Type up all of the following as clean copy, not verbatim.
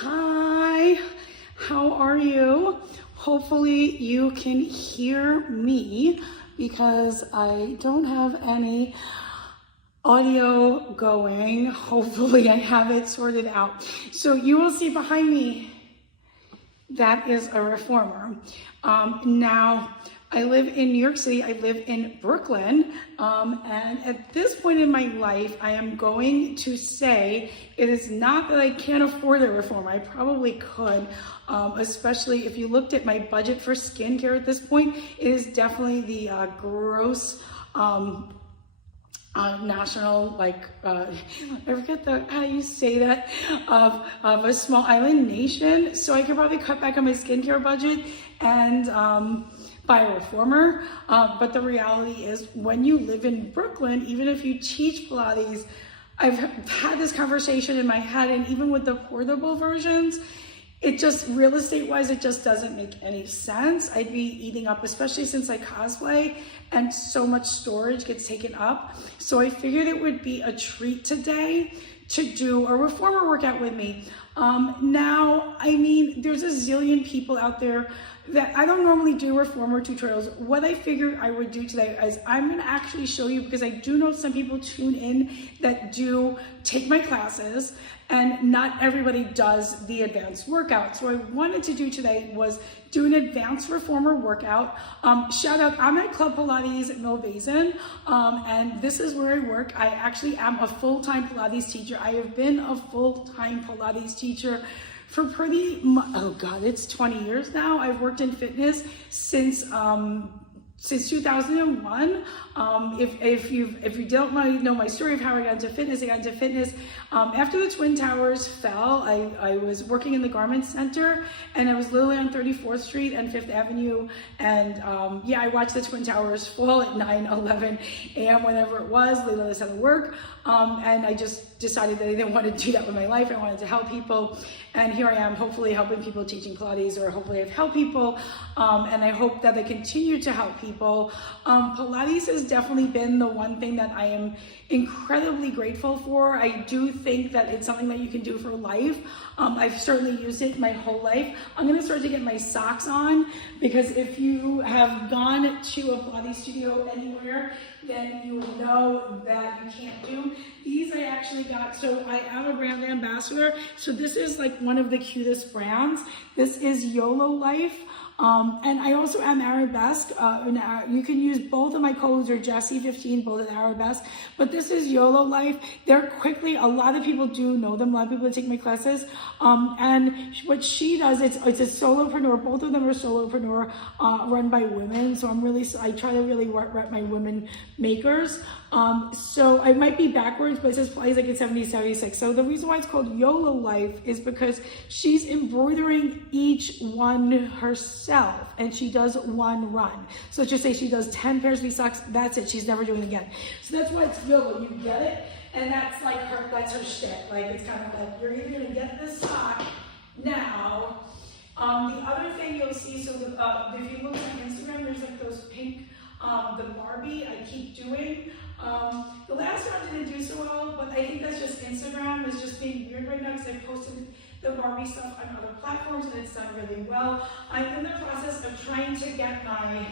Hi, how are you? Hopefully you can hear me because I don't have any audio going. Hopefully I have it sorted out. So you will see behind me, that is a reformer. Now, I live in New York City, I live in Brooklyn, and at this point in my life, I am going to say it is not that I can't afford a reformer. I probably could, especially if you looked at my budget for skincare at this point. It is definitely the gross national, I forget how you say that, of a small island nation. So I could probably cut back on my skincare budget and buy a reformer. But the reality is, when you live in Brooklyn, even if you teach Pilates, I've had this conversation in my head, and even with the portable versions, it just, real estate wise, it just doesn't make any sense. I'd be eating up, especially since I cosplay and so much storage gets taken up. So I figured it would be a treat today to do a reformer workout with me. Now, I mean, there's a zillion people out there that I don't normally do reformer tutorials. What I figured I would do today is I'm gonna actually show you, because I do know some people tune in that do take my classes, and not everybody does the advanced workout. So what I wanted to do today was do an advanced reformer workout. Shout out, I'm at Club Pilates at Mill Basin, and this is where I work. I actually am a full-time Pilates teacher. I have been a full-time Pilates teacher for pretty much, oh God, it's 20 years now. I've worked in fitness since 2001. If you don't know my story of how I got into fitness, after the Twin Towers fell. I was working in the garment center, and I was literally on 34th Street and 5th Avenue. And I watched the Twin Towers fall at 9:11 a.m. whenever it was. They let us out of work. And I just decided that I didn't want to do that with my life. I wanted to help people. And here I am, hopefully helping people, teaching Pilates, or hopefully I've helped people. And I hope that I continue to help people. Pilates has definitely been the one thing that I am incredibly grateful for. I do think that it's something that you can do for life. I've certainly used it my whole life. I'm gonna start to get my socks on, because if you have gone to a Pilates studio anywhere, then you will know that you can't do these. I actually got, so I am a brand ambassador. So this is like one of the cutest brands. This is YOLO Life. And I also am Arabesque. You can use both of my codes, or Jessie15, both at Arabesque. But this is YOLO Life. They're quickly, a lot of people do know them. A lot of people that take my classes. And what she does, it's a solopreneur. Both of them are solopreneur, run by women. So I try to really rep my women makers. So I might be backwards, but it says Pilates like it's 76. So the reason why it's called YOLO Life is because she's embroidering each one herself, and she does one run. So let's just say she does 10 pairs of these socks. That's it. She's never doing it again. So that's why it's YOLO. You get it? And that's like that's her shtick. Like, it's kind of like, you're either gonna get this sock now. The other thing you'll see, so if you look on Instagram, there's like those pink, the Barbie I keep doing. The last one didn't do so well, but I think that's just Instagram is just being weird right now, because I posted the Barbie stuff on other platforms and it's done really well. I'm in the process of trying to get my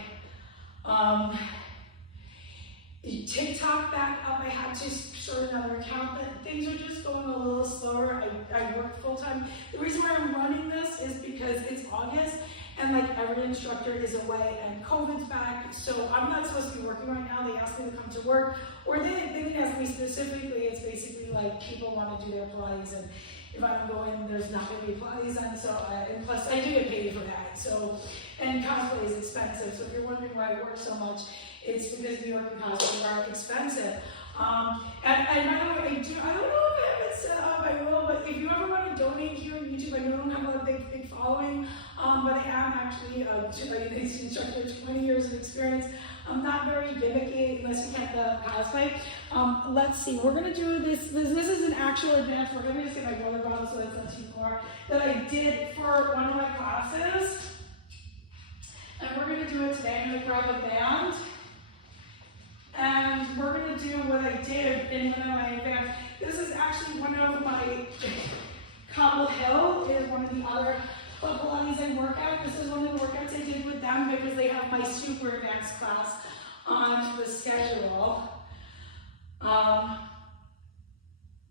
TikTok back up. I had to start another account, but things are just going a little slower. I work full time. The reason why I'm running this is because it's August, and like every instructor is away and COVID's back, so I'm not supposed to be working right now. They asked me to come to work, or they didn't ask me specifically. It's basically like people want to do their Pilates, and if I'm going, there's not going to be Pilates on. So and plus I do get paid for that. So, and cosplay is expensive. So if you're wondering why I work so much, it's because New York and cosplay are expensive. And by the way, I don't know if I have it set up. I will, but if you ever want to donate here on YouTube, I know I don't have a big following, but I am actually an instructor with 20 years of experience. I'm not very gimmicky unless you count the cosplay. Let's see, we're gonna do this. This is an actual advance. We're gonna just get my water bottle so that's not too far. That I did for one of my classes, and we're gonna do it today. I'm gonna grab a band. And we're going to do what I did in one of my advanced. This is actually one of my Cobble Hill is one of the other club Pilates I work at. This is one of the workouts I did with them because they have my super advanced class on the schedule.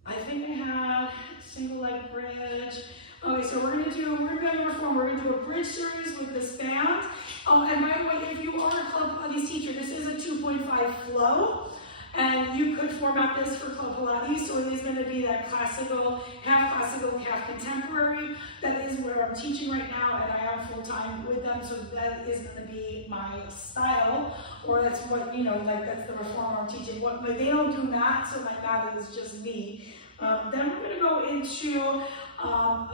I think I had single leg bridge. Okay, so we're gonna be on the reform. We're gonna do a bridge series with this band. Oh, and by the way, if you are a club Pilates teacher, this is a 2.5 flow, and you could format this for club Pilates. So it is gonna be that classical, half contemporary. That is where I'm teaching right now, and I am full time with them. So that is gonna be my style, or that's what, you know, like that's the reformer I'm teaching. But they don't do that, so like that is just me. Then we're going to go into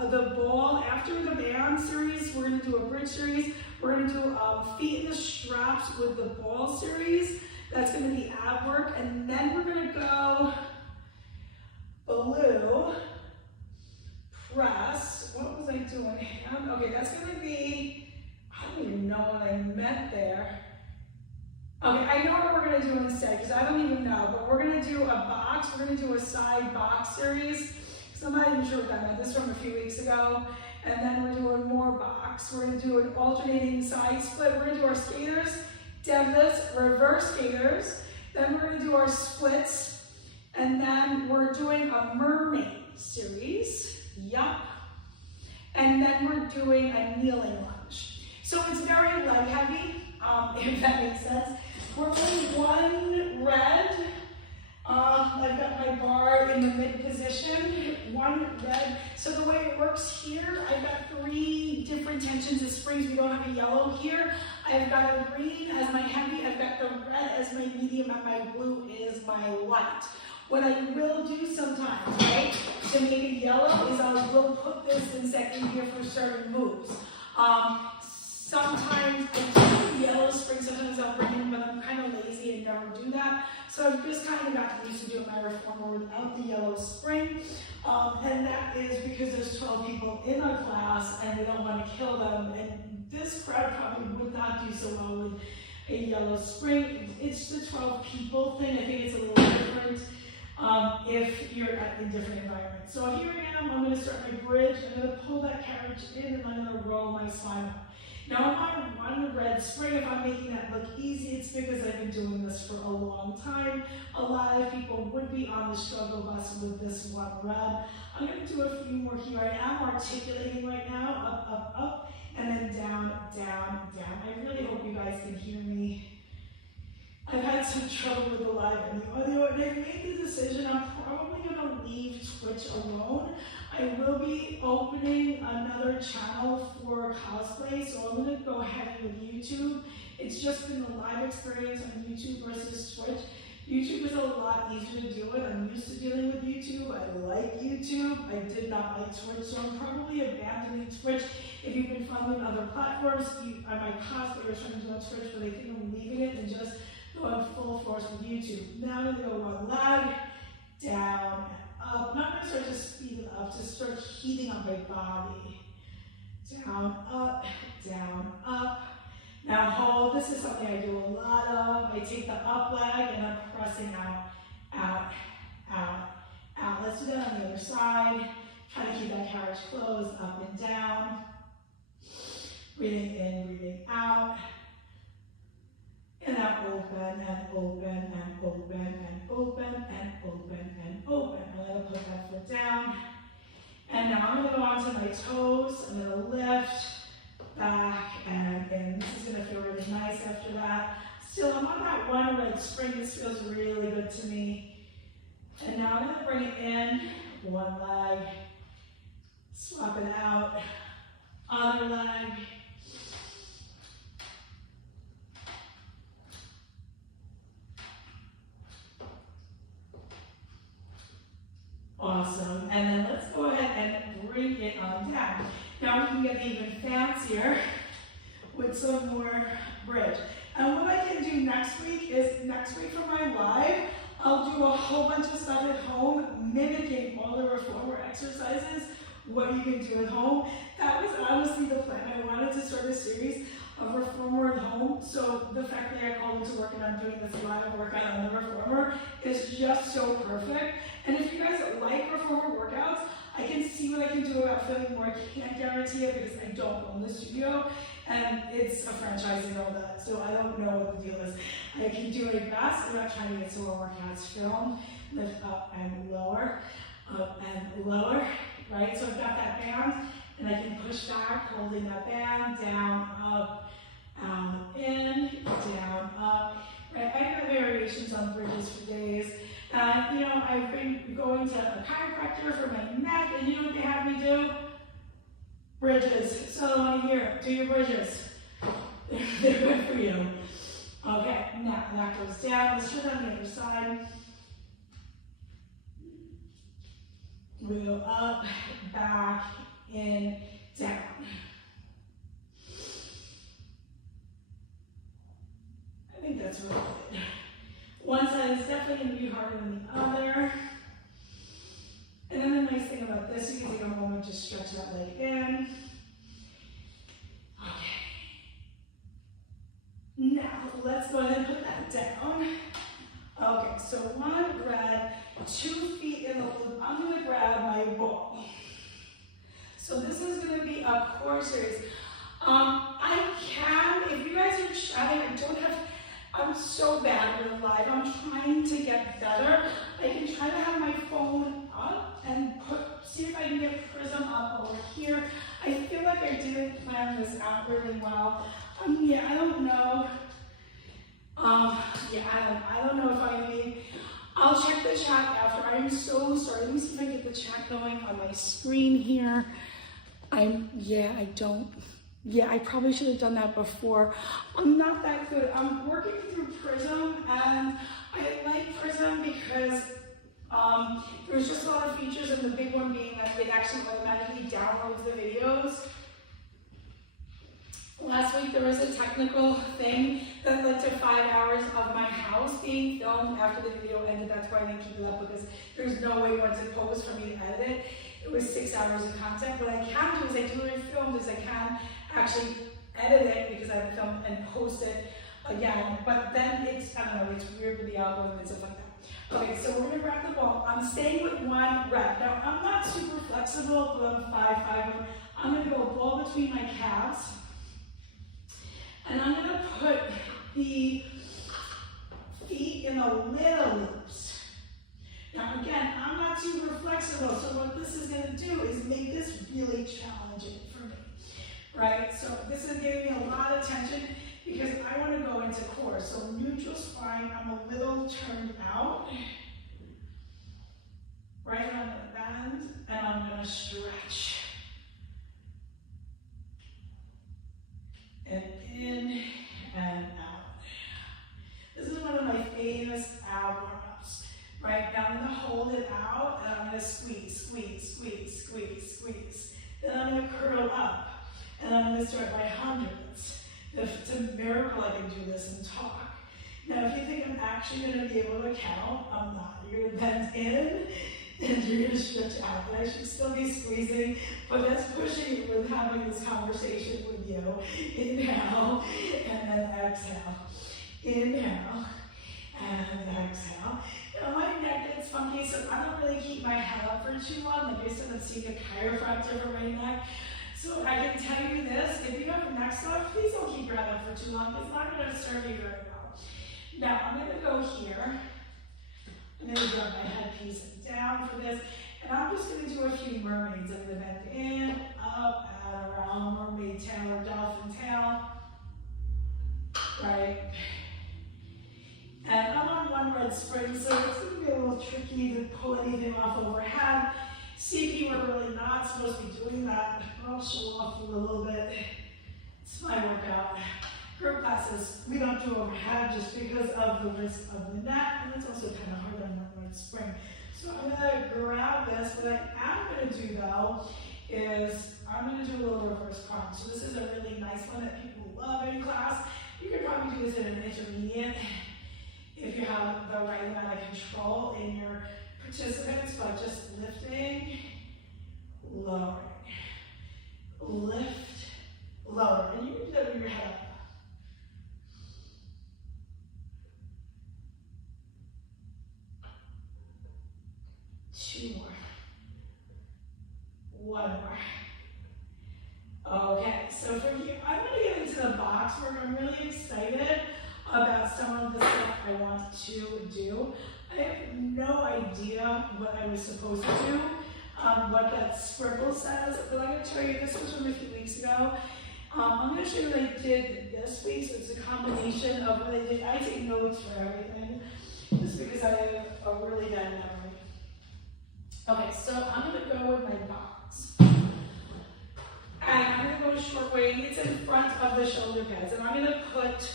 the ball. After the band series, we're going to do a bridge series. We're going to do feet in the straps with the ball series. That's going to be ab work. And then we're going to go blue, press. What was I doing? Okay, that's going to be, I don't even know what I meant there. Okay, I know what we're going to do instead, because I don't even know, but we're going to do a box. We're going to do a side box series, because I'm not even sure what that meant. This is from a few weeks ago. And then we're doing more box. We're going to do an alternating side split. We're going to do our skaters, deadlifts, reverse skaters. Then we're going to do our splits. And then we're doing a mermaid series. Yup. And then we're doing a kneeling lunge. So it's very leg heavy, if that makes sense. We're only one red. I've got my bar in the mid position, one red. So the way it works here, I've got 3 different tensions of springs. We don't have a yellow here. I've got a green as my heavy, I've got the red as my medium, and my blue is my light. What I will do sometimes, right, to make it yellow is I will put this in second gear for certain moves. Sometimes I do yellow spring, sometimes I'll bring in, but I'm kind of lazy and never do that. So I've just kind of got used to doing my reformer without the yellow spring. And that is because there's 12 people in our class and we don't want to kill them. And this crowd probably would not do so well with a yellow spring. It's the 12 people thing. I think it's a little different if you're in different environments. So here I am. I'm going to start my bridge. I'm going to pull that carriage in and I'm going to roll my spine up. Now, if I'm one red spring, if I'm making that look easy, it's because I've been doing this for a long time. A lot of people would be on the struggle bus with this one red. I'm going to do a few more here. I am articulating right now, up, up, up, and then down, down, down. I really hope you guys can hear me. I've had some trouble with the live and the audio, and I've made the decision I'm probably going to leave Twitch alone. I will be opening another channel for cosplay, so I'm going to go heavy with YouTube. It's just been the live experience on YouTube versus Twitch. YouTube is a lot easier to do it. I'm used to dealing with YouTube. I like YouTube. I did not like Twitch, so I'm probably abandoning Twitch. If you've been following other platforms, I might cosplayers trying to do on Twitch, but I think I'm leaving it and just going full force with YouTube. Now I'm going to go one leg, down, up. Not going to start to speed it up, just start heating up my body. Down, up, down, up. Now hold. This is something I do a lot of. I take the up leg and I'm pressing out, out, out, out. Let's do that on the other side. Try to keep that carriage closed, up and down. Breathing in, breathing out. And now open and open and open and open and open and open. I'm going to put that foot down. And now I'm going to go onto my toes. I'm going to lift, back, and in. This is going to feel really nice after that. Still, I'm on that one red spring. This feels really good to me. And now I'm going to bring it in. One leg. Swap it out. Other leg. Awesome. And then let's go ahead and bring it on down. Now we can get even fancier with some more bridge. And what I can do next week is, next week for my live, I'll do a whole bunch of stuff at home, mimicking all the reformer exercises, what you can do at home. That was honestly the plan. I wanted to start a series of reformer at home. So the fact that I called into work and I'm doing this live workout on the reformer is just so perfect. And if you guys like reformer workouts, I can see what I can do about filming more. I can't guarantee it because I don't own the studio and it's a franchise and all that. So I don't know what the deal is. I can do my best. I'm not trying to get some more workouts filmed. Lift up and lower, right? So I've got that band and I can push back, holding that band, down, up, out, in, down, up. Right? I have variations on bridges for days. You know, I've been going to a chiropractor for my neck, and you know what they have me do? Bridges. So I want to hear, do your bridges. They're good for you. Okay, now that goes down. Let's turn on the other side. We go up, back, in, down. I think that's really good. One side is definitely going to be harder than the other. And then the nice thing about this, you can take a moment to stretch that leg in. Okay. Now, let's go ahead and put that down. Okay, so one, grab 2 feet in the loop. I'm going to grab my ball. So this is going to be a core series. I can, if you guys are chatting, I'm so bad with live. I'm trying to get better. I can try to have my phone up and see if I can get Prism up over here. I feel like I didn't plan this out really well. Yeah, I don't know. I don't know if I need. I'll check the chat after. I'm so sorry. Let me see if I get the chat going on my screen here. I probably should have done that before. I'm not that good. I'm working through Prism, and I like Prism because there's just a lot of features, and the big one being that it actually automatically downloads the videos. Last week there was a technical thing that led to 5 hours of my house being filmed after the video ended. That's why I didn't keep it up, because there's no way once it posed for me to edit it. It was 6 hours of content. What I can do is I do it filmed, is I can actually edit it because I film and post it again. But then it's, I don't know, it's weird with the algorithm and stuff like that. Okay, so we're gonna grab the ball. I'm staying with 1 rep. Now, I'm not super flexible, but I'm 5'1". I'm gonna go ball between my calves. And I'm gonna put the feet in the little loops. Now again, I'm not super flexible, so what this is gonna do is make this really challenging for me, right? So this is giving me a lot of tension because I wanna go into core. So neutral spine, I'm a little turned out, right on the bend, and I'm gonna stretch. And in and out. This is one of my famous ab warm-ups. Right now I'm gonna hold it out and I'm gonna squeeze, squeeze, squeeze, squeeze, squeeze. Then I'm gonna curl up and I'm gonna start by hundreds. It's a miracle I can do this and talk. Now if you think I'm actually gonna be able to count, I'm not. You're gonna bend in and you're gonna stretch out. And I should still be squeezing, but that's pushing with having this conversation with you. Inhale, and then exhale. Inhale, and exhale. Now my neck gets funky, so I don't really keep my head up for too long. Like I said, I'm seeing a chiropractor for my neck. So I can tell you this, if you have neck stuff, please don't keep your head up for too long. It's not gonna serve you very well. Now I'm gonna go here. I'm going to drop my headpiece down for this, and I'm just going to do a few mermaids. I'm going to bend in, up, and around, mermaid tail or dolphin tail, right? And I'm on 1 red spring, so it's going to be a little tricky to pull anything off overhead. CP, we're really not supposed to be doing that, but I'll show off a little bit. It's my workout. Group classes, we don't do overhead just because of the risk of the neck, and it's also kind of hard on one spring. So I'm going to grab this. What I am going to do though is I'm going to do a little reverse crunch. So this is a really nice one that people love in class. You could probably do this in an intermediate if you have the right amount of control in your participants, but just lifting, lowering, lift, lower, and you can do that with your head up. Two more. Okay, so for here, I'm going to get into the box work. I'm really excited about some of the stuff I want to do. I have no idea what I was supposed to do, what that scribble says, but I'm going to show you, this was from a few weeks ago. I'm going to show you what I did this week, so it's a combination of what I did. I take notes for everything, just because I have a really bad memory. Okay, so I'm going to go with my box. And I'm going to go a short way, and it's in front of the shoulder pads. And I'm going to put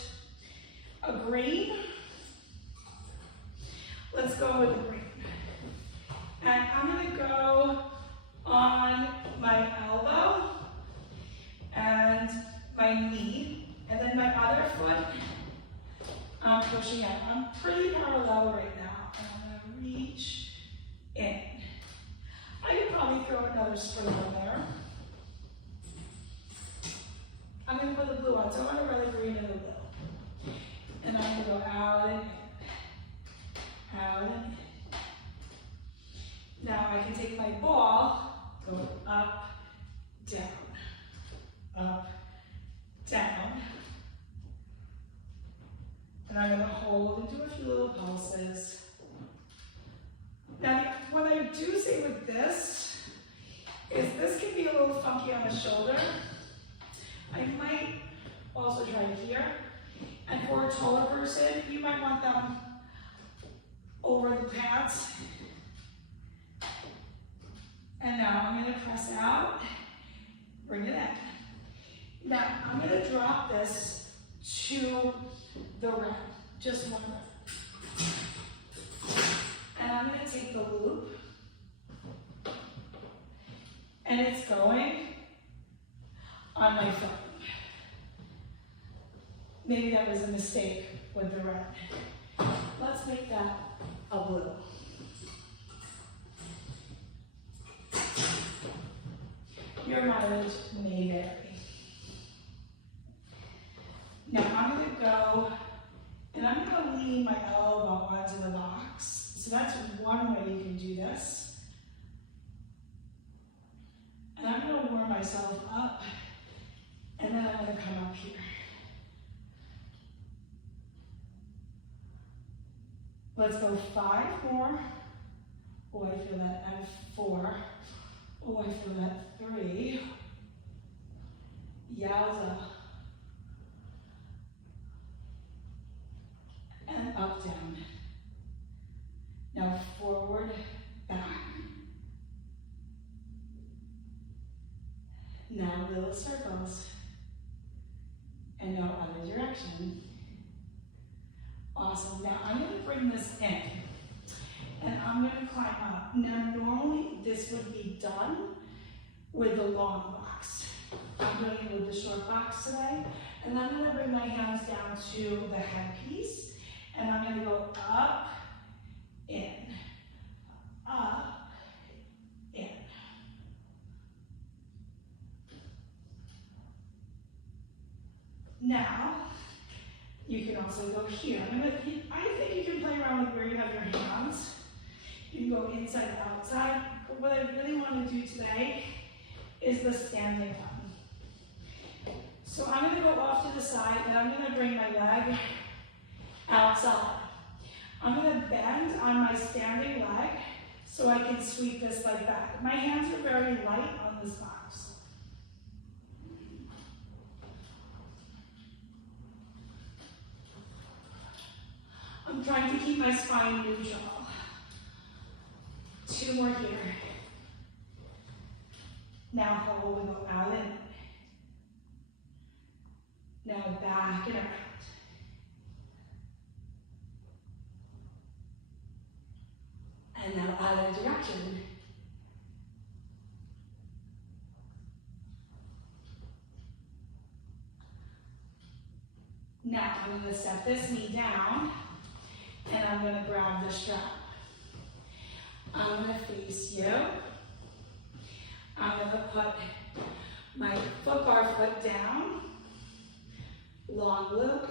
a green. Let's go with the green. And I'm going to go on my elbow and my knee, and then my other foot, I'm pushing out. I'm pretty parallel right now. And I'm going to reach in. I could probably throw another spring on there. I'm going to put the blue on, so I'm going to run the green and the blue. And I'm going to go out and in, out and in. Now I can take my ball, go up, down, and I'm going to hold and do a few little pulses. Now, what I do say with this is this can be a little funky on the shoulder. I might also try it here. And for a taller person, you might want them over the pads. And now I'm going to press out, bring it in. Now I'm going to drop this to the rim, just one rim. And I'm going to take the loop, and it's going on my foot. Maybe that was a mistake with the red. Let's make that a blue. Your mileage may vary. Now I'm going to go, and I'm going to lean my elbow onto the box. So that's one way you can do this. And I'm going to warm myself up, and then I'm going to come up here. Let's go 5 more. Oh, I feel that. And 4. Oh, I feel that. 3. Yowza. And up, down. Now forward, back. Now little circles. And now other direction. Awesome. Now I'm going to bring this in. And I'm going to climb up. Now normally this would be done with the long box. I'm doing it with the short box today. And I'm going to bring my hands down to the headpiece. And I'm going to go up, in, up, in. Now, you can also go here. I think you can play around with where you have your hands. You can go inside and outside. But what I really want to do today is the standing one. So I'm going to go off to the side, and I'm going to bring my leg outside. I'm going to bend on my standing leg so I can sweep this leg back. My hands are very light on this box. I'm trying to keep my spine neutral. 2 more here. Now hold and go out and now back and around. And now other direction. Now I'm going to set this knee down, and I'm going to grab the strap. I'm going to face you. I'm going to put my foot bar foot down, long loop,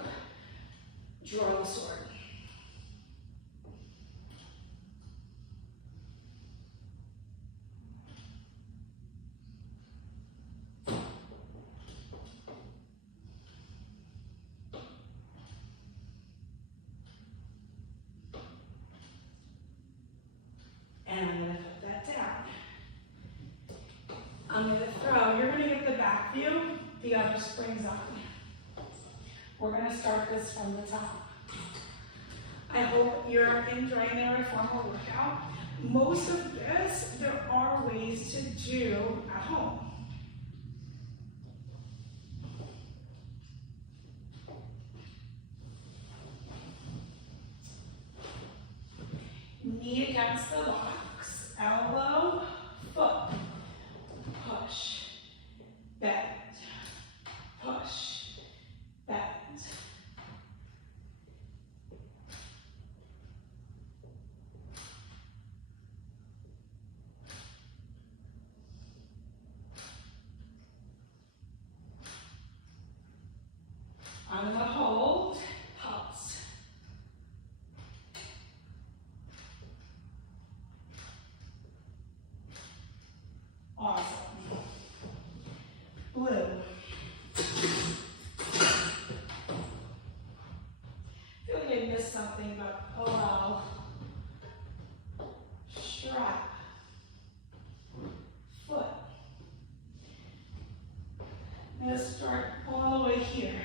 draw the sword. I'm going to throw, you're going to get the back view, the other springs on. We're going to start this from the top. I hope you're enjoying the reformer workout. Most of this, there are ways to do at home. Knee against the box, elbow, foot, push, bend, push, bend. I'm gonna hold, pulse. Awesome. Blue. I feel like I missed something, but oh well. Strap. Foot. I'm gonna start all the way here.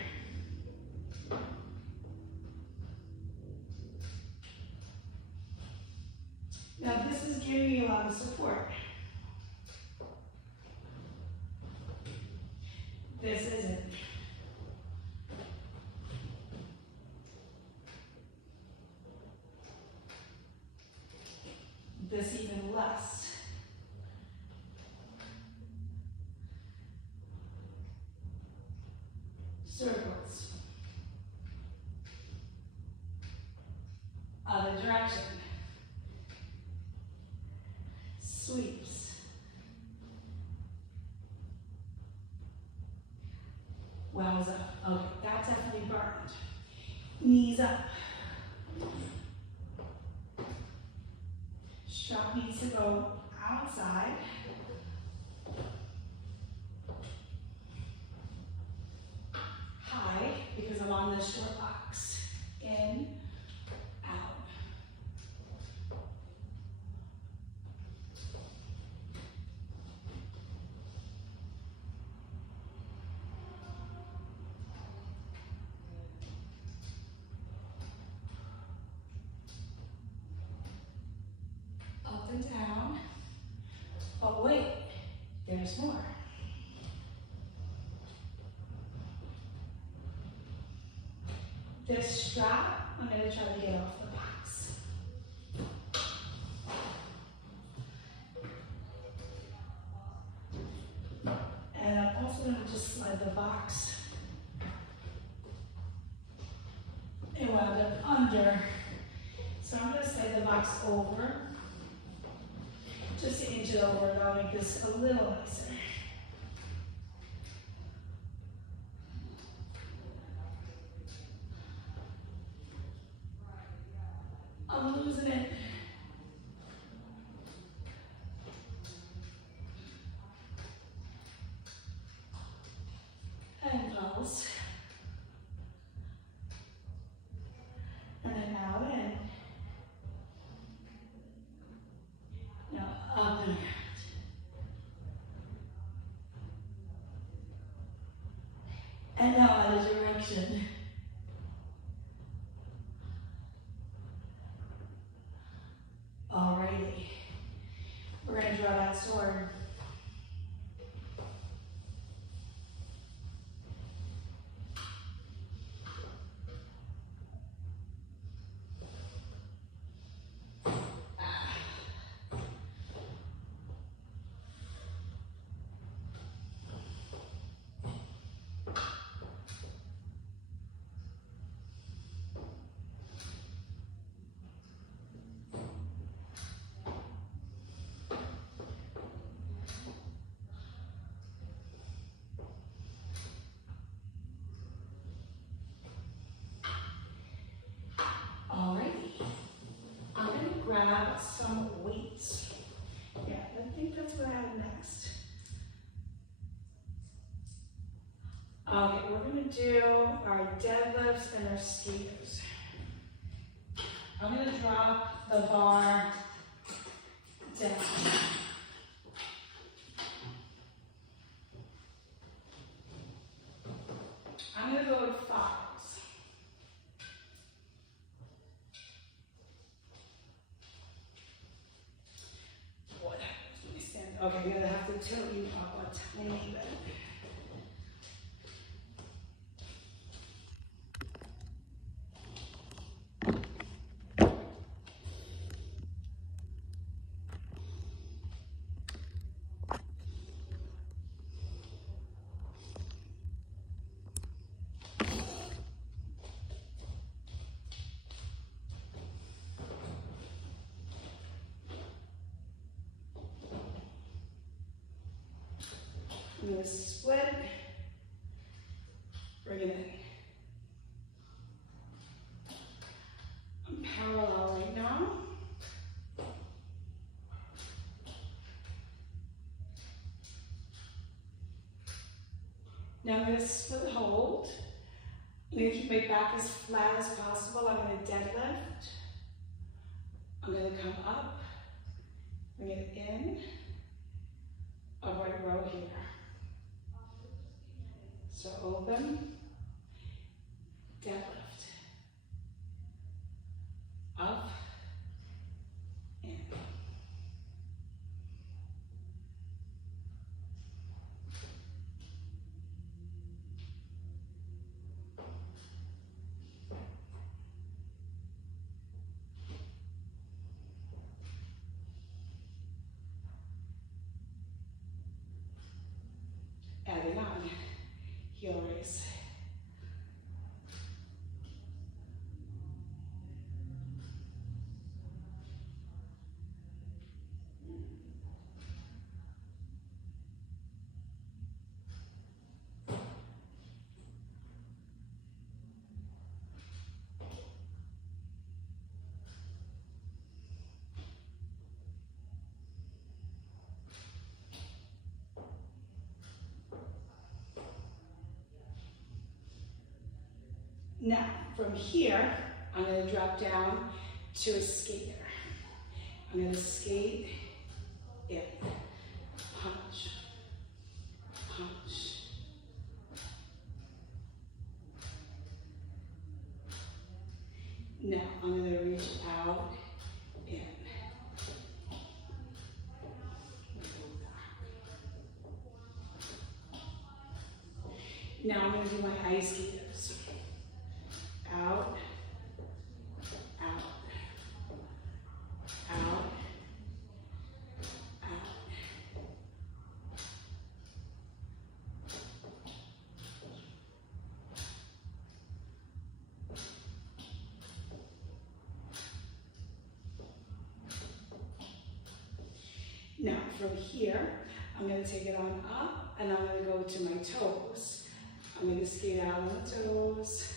Now this is giving me a lot of support. This isn't. This even less. Circles. Other direction. Sweeps. Wowza. Okay, that definitely burned. Knees up. Strap needs to go outside. High, because I'm on this short box. In, out. Up and down. But wait, there's more. This strap, I'm going to try to get off the box. And I'm also going to just slide the box. It wound up under. So I'm going to slide the box over. Just to inch it over, and I'll make this a little nicer. I'm losing it. And pulse. And then out in. Now up and around. And now out of direction. Alrighty. We're going to draw that sword. Grab some weights. Yeah, I think that's what I have next. Okay, we're going to do our deadlifts and our skaters. I'm going to drop the bar down. tilt you up a tiny bit. I'm going to split, bring it in. I'm parallel right now. Now I'm going to split hold. I'm going to keep my back as flat as possible. I'm going to deadlift. I'm going to come up, bring it in, upright row here. So open, deadlift, up, in. Adding on, heel raise. Now, from here, I'm going to drop down to a skater. I'm going to skate in, punch, punch. Now, I'm going to reach out, in. Now I'm going to do my ice skaters. Out, out, out, out. Now from here, I'm going to take it on up and I'm going to go to my toes. I'm going to skate out on the toes.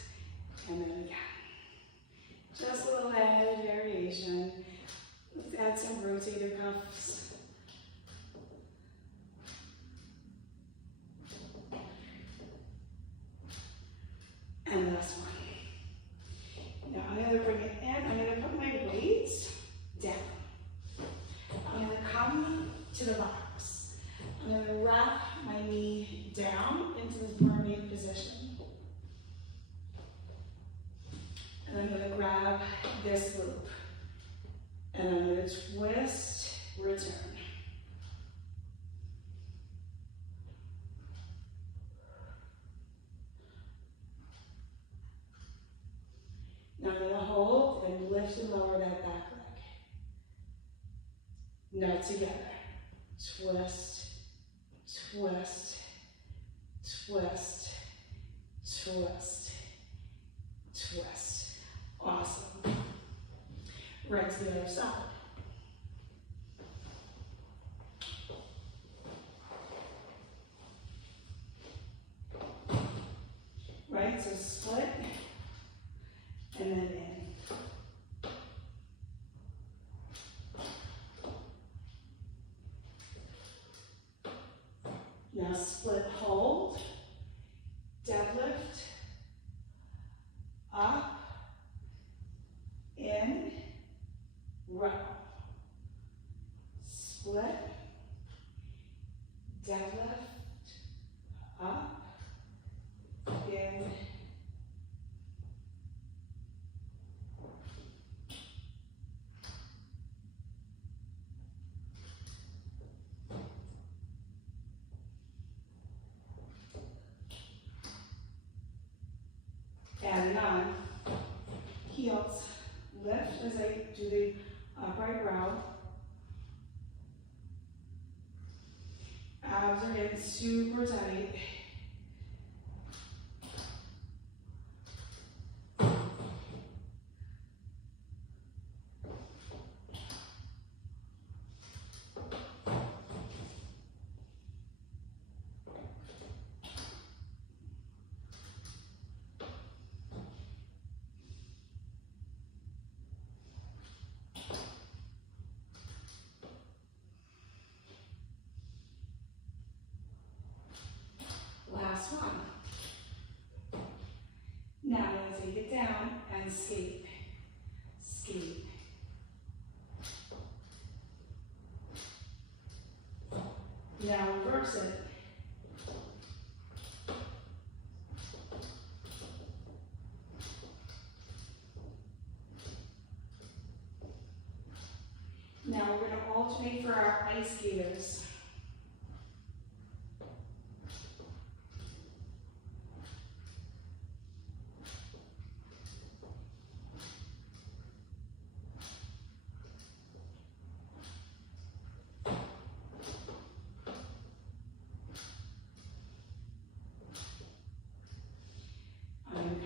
And then again, just a little head variation. Let's add some rotator cuffs. And last one. Now I'm going to bring it in. I'm going to put my weights down. I'm going to come to the box. I'm going to wrap my knee down into this mermaid position. And I'm going to grab this loop. And I'm going to twist, return. Now I'm going to hold and lift and lower that back leg. Now together. Twist, twist, twist, twist, twist. Awesome. Right to the other side. Right, so split, and then in. Now split, hold, deadlift, up, in, row, split, deadlift, up, in, lift as I do the upright row. Abs are getting super tight. Last one. Now I'm going to take it down and skate. Skate. Now reverse it. Now we're going to alternate for our ice skaters.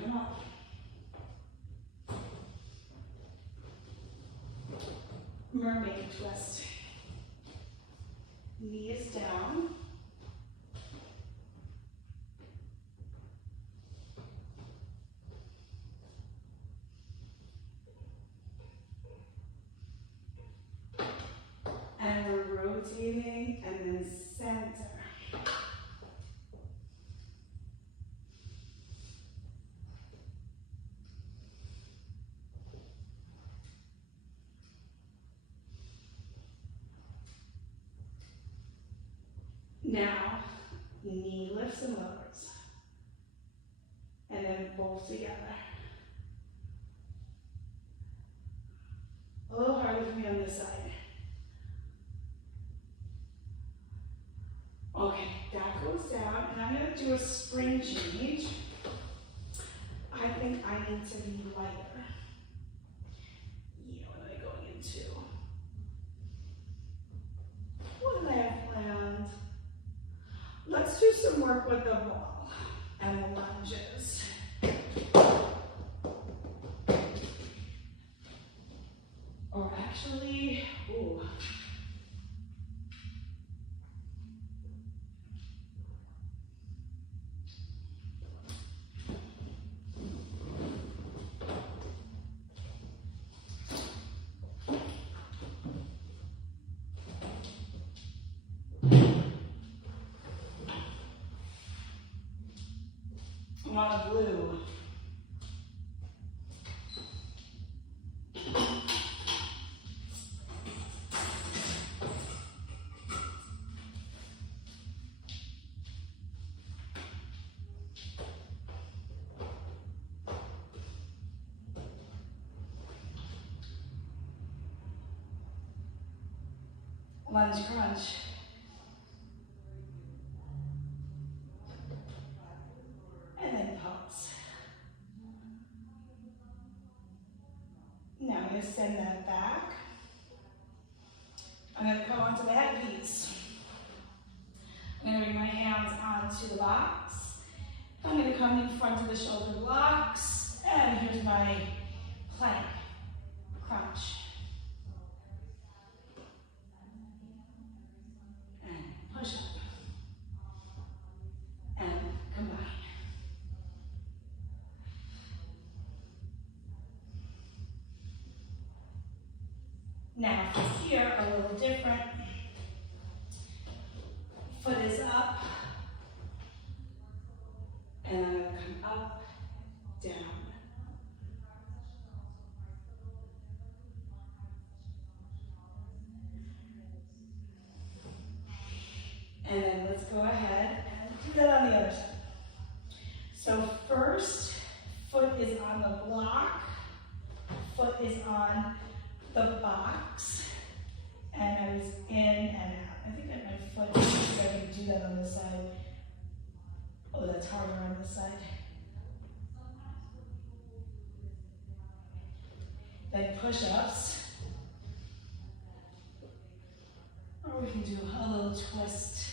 Come up. Mermaid twist. Knee is down. And we're rotating and then center. Now, knee lifts and lowers. And then both together. A little harder for me on this side. Okay, that goes down, and I'm going to do a spring change. I think I need to be lighter. Yeah, what am I going into? What did I have planned? Let's do some work with the ball and the lunges. Or actually, ooh. I'm on a blue. Lunge crunch. And then pause. Now I'm going to send that back. I'm going to go onto the head piece. I'm going to bring my hands onto the box. I'm going to come in front of the shoulder blocks. And here's my plank crunch. And push up. And combine. Now, here, a little different. Foot is up. And I'm going to come up, down. And then let's go ahead and do that on the other side. So first, foot is on the block, foot is on the box, and I was in and out. I think that my foot, if I can do that on this side. Oh, that's harder on this side. like push-ups. Or we can do a little twist.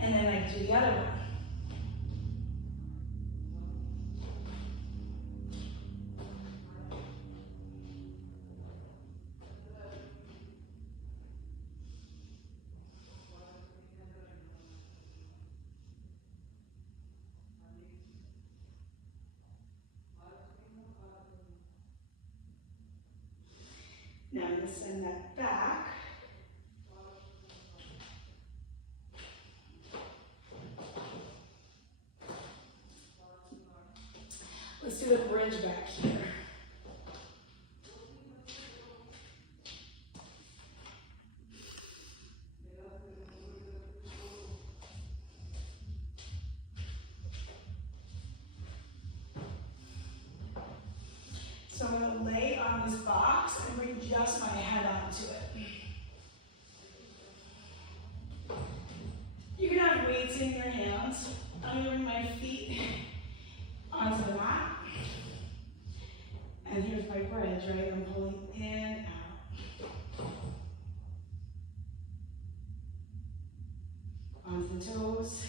And then I do the other one. Now I'm going to send that back. Let's do a bridge back here. So I'm going to lay on this box and bring just my head onto it. You can have weights in your hands. I'm going to bring my feet onto the mat. And here's my bridge, right? I'm pulling in, out. Onto the toes.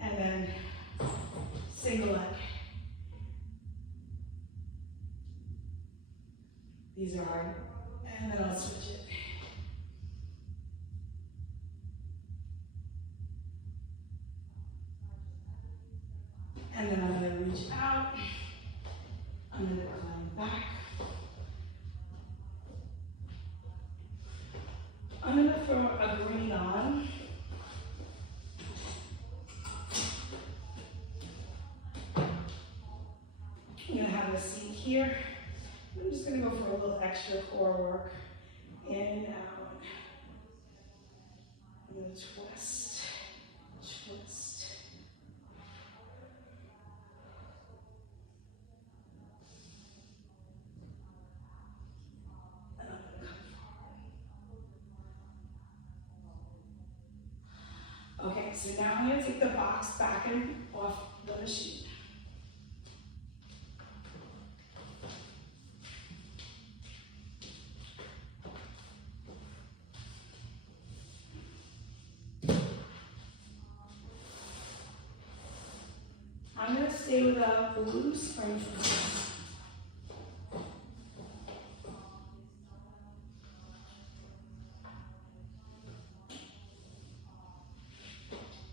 And then single leg. These are hard. And then I'll switch it. And then I'm going to reach out. I'm going to climb back. I'm going to throw a green on. I'm going to have a seat here. I'm just going to go for a little extra core work. In and out. I'm going to twist, twist. And I'm going to come forward. Okay, so now I'm going to take the box back and off the machine. I'm going to stay with a blue spring.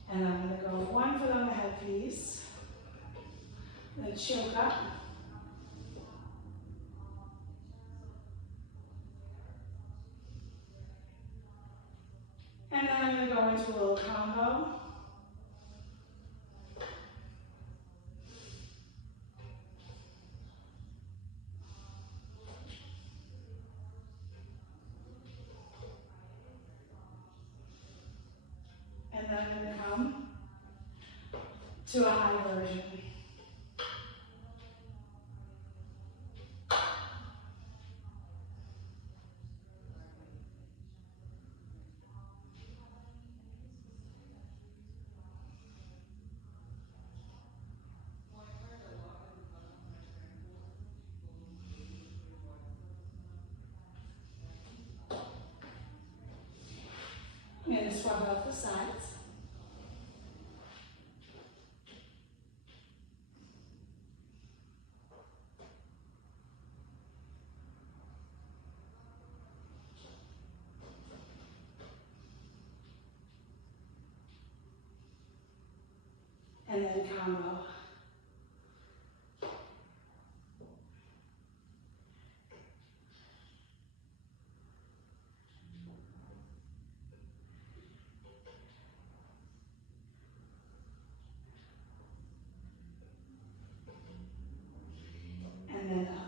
And I'm going to go 1 foot on the headpiece. Then choke up. And then I'm going to go into a little combo. And then I'm going to come to a high version. I'm going to swap out the sides. And then combo. And then up.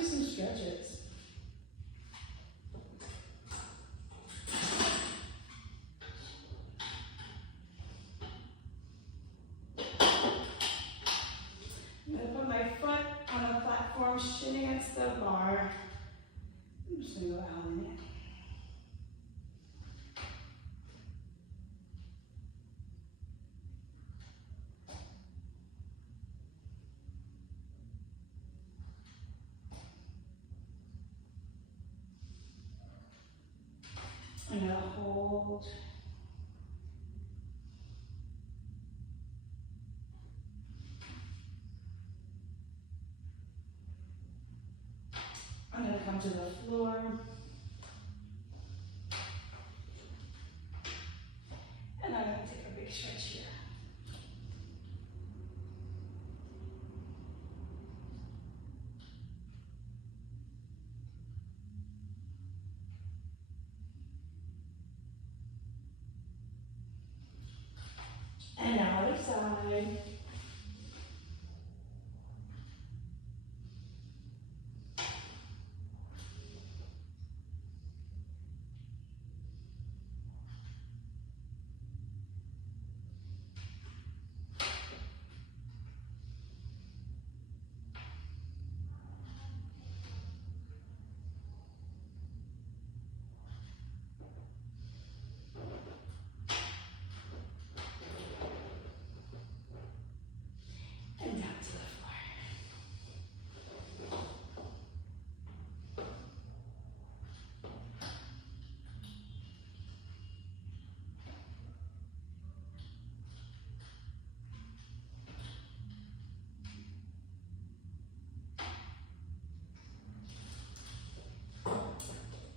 do some stretches. I'm going to put my foot on a platform, shin against the bar. I'm just going to go out in it. I'm going to hold. I'm going to come to the floor. And I'm going to take a big stretch here. And now other side. And down to the floor.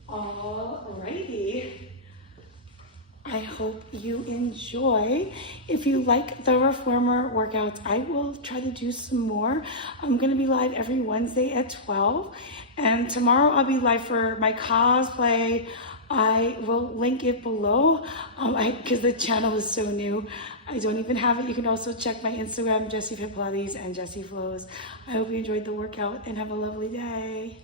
Alrighty. I hope you enjoy. If you like the reformer workouts, I will try to do some more. I'm going to be live every Wednesday at 12. And tomorrow I'll be live for my cosplay. I will link it below because the channel is so new. I don't even have it. You can also check my Instagram, Jessie Fit Pilates and Jessie Flows. I hope you enjoyed the workout and have a lovely day.